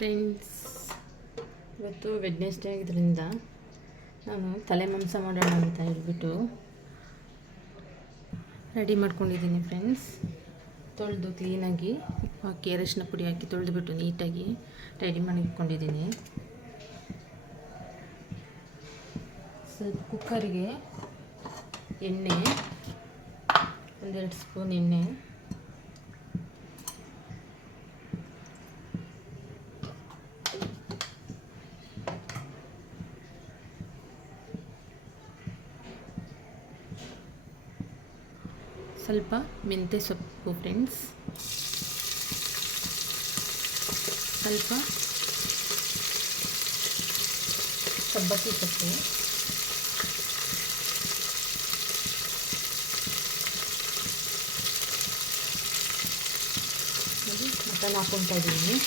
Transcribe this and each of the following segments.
Friends, ಇವತ್ತು Wednesday ಆಗಿದ್ದರಿಂದ ನಾನು ತಲೆ ಮಾಂಸ ಮಾಡೋಣ ಅಂತ ಹೇಳ್ಬಿಟ್ಟು ರೆಡಿ ಮಾಡ್ಕೊಂಡಿದ್ದೀನಿ ಫ್ರೆಂಡ್ಸ್. ತೊಳೆದು ಕ್ಲೀನಾಗಿ ಉಪ್ಪು ಹಾಕಿ ಅರಿಶಿನ ಪುಡಿ ಹಾಕಿ ತೊಳೆದುಬಿಟ್ಟು ನೀಟಾಗಿ ರೆಡಿ ಮಾಡಿ ಇಟ್ಕೊಂಡಿದ್ದೀನಿ. ಸ್ವಲ್ಪ ಕುಕ್ಕರಿಗೆ ಎಣ್ಣೆ, ಒಂದೆರಡು ಸ್ಪೂನ್ ಎಣ್ಣೆ, ಸ್ವಲ್ಪ ಮೆಂತ್ಯ ಸೊಪ್ಪು ಫ್ರೆಂಡ್ಸ್, ಸ್ವಲ್ಪ ಸಬ್ಬಕ್ಕಿ ಸೊಪ್ಪು, ಮಟನ್ ಹಾಕ್ಕೊತಾ ಇದ್ದೀನಿ.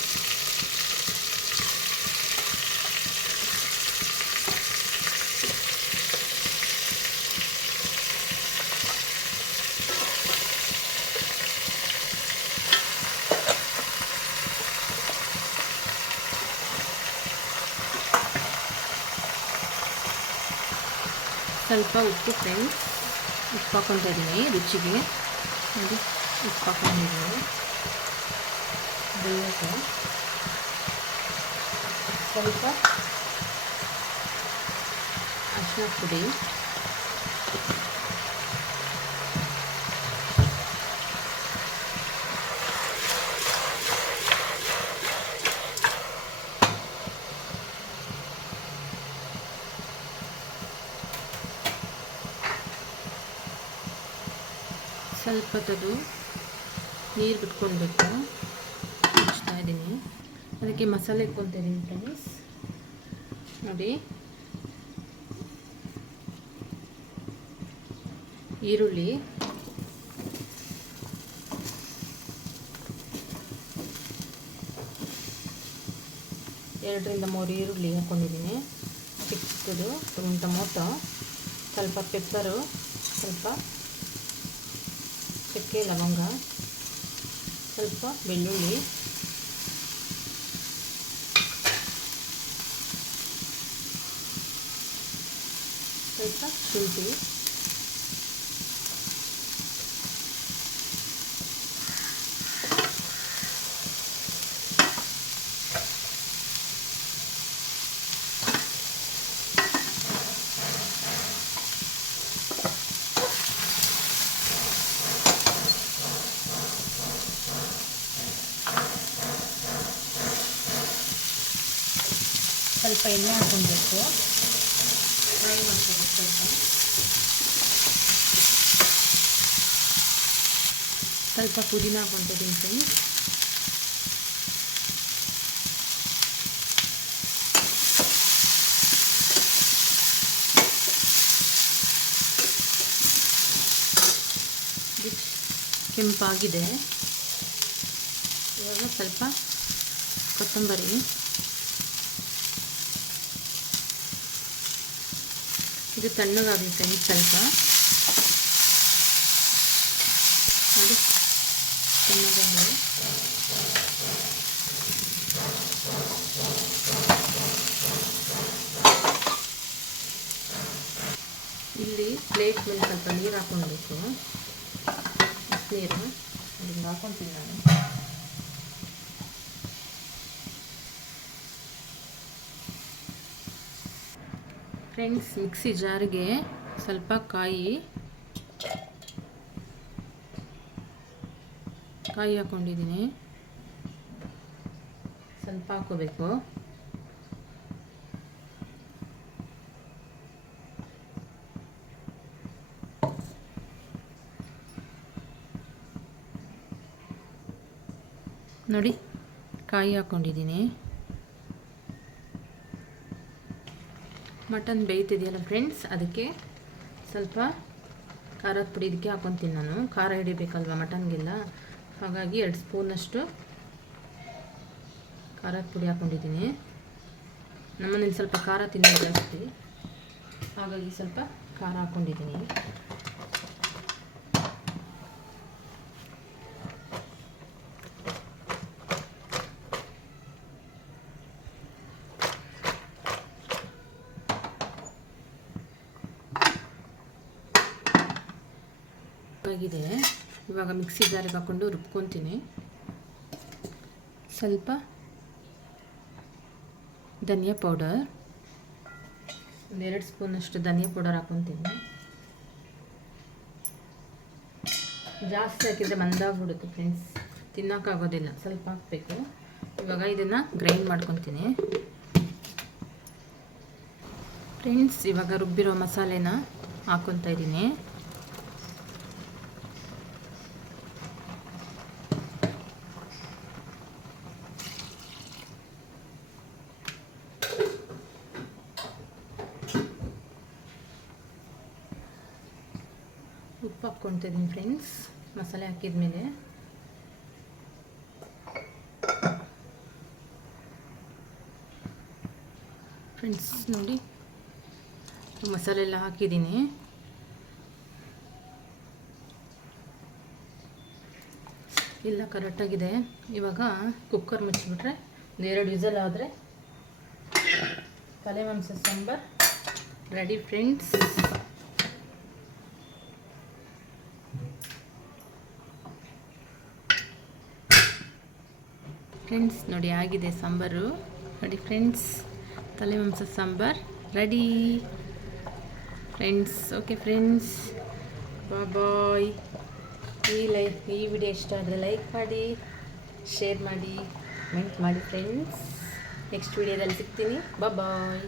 ಸ್ವಲ್ಪ ಉಪ್ಪು ಫ್ರೆಂಡ್ಸ್, ಉಪ್ಪು ಹಾಕ್ಕೊತಾ ಇದ್ದೀನಿ ರುಚಿಗೆ. ನೋಡಿ, ಉಪ್ಪು ಹಾಕ್ಕೊಂಡಿದ್ದೀನಿ. ಬೇಯಕ್ಕೆ ಸ್ವಲ್ಪ ಅರಿಶಿನ ಪುಡಿ, ಸ್ವಲ್ಪ ತದು ನೀರು ಬಿಟ್ಕೊಳ್ಬೇಕು. ಮುಚ್ತಾ ಇದ್ದೀನಿ. ಅದಕ್ಕೆ ಮಸಾಲೆ ಇಟ್ಕೊತಾ ಇದ್ದೀನಿ ಫ್ರೆಂಡ್ಸ್. ನೋಡಿ, ಈರುಳ್ಳಿ, ಎರಡರಿಂದ ಮೂರು ಈರುಳ್ಳಿ ಹಾಕ್ಕೊಂಡಿದ್ದೀನಿ. ಚಿಕ್ಕದು ಒಂದು ಟೊಮೊಟೊ, ಸ್ವಲ್ಪ ಪೆಪ್ಪರು, ಸ್ವಲ್ಪ ಚಕ್ಕೆ ಲವಂಗ, ಸ್ವಲ್ಪ ಬೆಳ್ಳುಳ್ಳಿ, ಸ್ವಲ್ಪ ಶುಂಠಿ, ಸ್ವಲ್ಪ ಎಣ್ಣೆ ಹಾಕ್ಕೊಬೇಕು, ಫ್ರೈ ಮಾಡ್ಕೋಬೇಕು. ಸ್ವಲ್ಪ ಪುದೀನ ಹಾಕ್ಕೊತಿದ್ದೀನಿ ಫ್ರೆಂಡ್ಸ್. ಕೆಂಪಾಗಿದೆ. ಇವಾಗ ಸ್ವಲ್ಪ ಕೊತ್ತಂಬರಿ, ಇದು ತಣ್ಣಗಾಗಲಿ ಫ್ರೆಂಡ್ಸ್. ಸ್ವಲ್ಪ ನೋಡಿ, ತಣ್ಣಗಾಗಲಿ. ಇಲ್ಲಿ ಪ್ಲೇಟ್ ಮೇಲೆ ಸ್ವಲ್ಪ ನೀರು ಹಾಕ್ಕೊಳ್ಬೇಕು. ನೀರು ಅಲ್ಲಿಂದ ಹಾಕ್ಕೊತೀನಿ ನಾನು. ಫ್ರೆಂಡ್ಸ್, ಮಿಕ್ಸಿ ಜಾರಿಗೆ ಸ್ವಲ್ಪ ಕಾಯಿ ಹಾಕ್ಕೊಂಡಿದ್ದೀನಿ. ಸ್ವಲ್ಪ ಹಾಕ್ಕೋಬೇಕು. ನೋಡಿ, ಕಾಯಿ ಹಾಕ್ಕೊಂಡಿದ್ದೀನಿ. ಮಟನ್ ಬೇಯ್ತಿದೆಯಲ್ಲ ಫ್ರೆಂಡ್ಸ್, ಅದಕ್ಕೆ ಸ್ವಲ್ಪ ಖಾರದ ಪುಡಿ ಇದಕ್ಕೆ ಹಾಕ್ಕೊತೀನಿ ನಾನು. ಖಾರ ಹಿಡಿಬೇಕಲ್ವ ಮಟನ್ಗೆಲ್ಲ, ಹಾಗಾಗಿ 2 ಸ್ಪೂನಷ್ಟು ಖಾರದ ಪುಡಿ ಹಾಕ್ಕೊಂಡಿದ್ದೀನಿ. ನಮ್ಮನೇಲಿ ಸ್ವಲ್ಪ ಖಾರ ತಿನ್ನೋದು ಜಾಸ್ತಿ, ಹಾಗಾಗಿ ಸ್ವಲ್ಪ ಖಾರ ಹಾಕ್ಕೊಂಡಿದ್ದೀನಿ. ಆಗಿದೆ. ಇವಾಗ ಮಿಕ್ಸಿ ಜಾರಿಗೆ ಹಾಕ್ಕೊಂಡು ರುಬ್ಕೊತೀನಿ. ಸ್ವಲ್ಪ ಧನಿಯಾ ಪೌಡರ್, 1-2 ಸ್ಪೂನಷ್ಟು ಧನಿಯಾ ಪೌಡರ್ ಹಾಕ್ಕೊತೀನಿ. ಜಾಸ್ತಿ ಹಾಕಿದರೆ ಮಂದಾಗ್ಬಿಡುತ್ತೆ ಫ್ರೆಂಡ್ಸ್, ತಿನ್ನೋಕ್ಕಾಗೋದಿಲ್ಲ. ಸ್ವಲ್ಪ ಹಾಕಬೇಕು. ಇವಾಗ ಇದನ್ನು ಗ್ರೈಂಡ್ ಮಾಡ್ಕೊತೀನಿ ಫ್ರೆಂಡ್ಸ್. ಇವಾಗ ರುಬ್ಬಿರೋ ಮಸಾಲೆನ ಹಾಕ್ಕೊತಾ ಇದ್ದೀನಿ. ಉಪ್ಪು ಹಾಕ್ಕೊತಿದ್ದೀನಿ ಫ್ರೆಂಡ್ಸ್. ಮಸಾಲೆ ಹಾಕಿದ ಮೇಲೆ ಫ್ರೆಂಡ್ಸ್ ನೋಡಿ, ಮಸಾಲೆ ಎಲ್ಲ ಹಾಕಿದ್ದೀನಿ. ಎಲ್ಲ ಕರೆಕ್ಟಾಗಿದೆ. ಇವಾಗ ಕುಕ್ಕರ್ ಮುಚ್ಚಿಬಿಟ್ರೆ 2 ವಿಸಲ್ ಆದರೆ ತಲೆ ಮಾಂಸ ಸಾಂಬಾರ್ ರೆಡಿ ಫ್ರೆಂಡ್ಸ್. ಫ್ರೆಂಡ್ಸ್ ನೋಡಿ ಆಗಿದೆ ಸಾಂಬಾರು. ನೋಡಿ ಫ್ರೆಂಡ್ಸ್, ತಲೆ ಮಾಂಸ sambar ready friends. Okay friends, bye. ಈ ವಿಡಿಯೋ ಇಷ್ಟ ಆದರೆ ಲೈಕ್ ಮಾಡಿ, ಶೇರ್ ಮಾಡಿ, ಕಮೆಂಟ್ ಮಾಡಿ ಫ್ರೆಂಡ್ಸ್. ನೆಕ್ಸ್ಟ್ ವಿಡಿಯೋದಲ್ಲಿ ಸಿಗ್ತೀನಿ. ಬಾಯ್.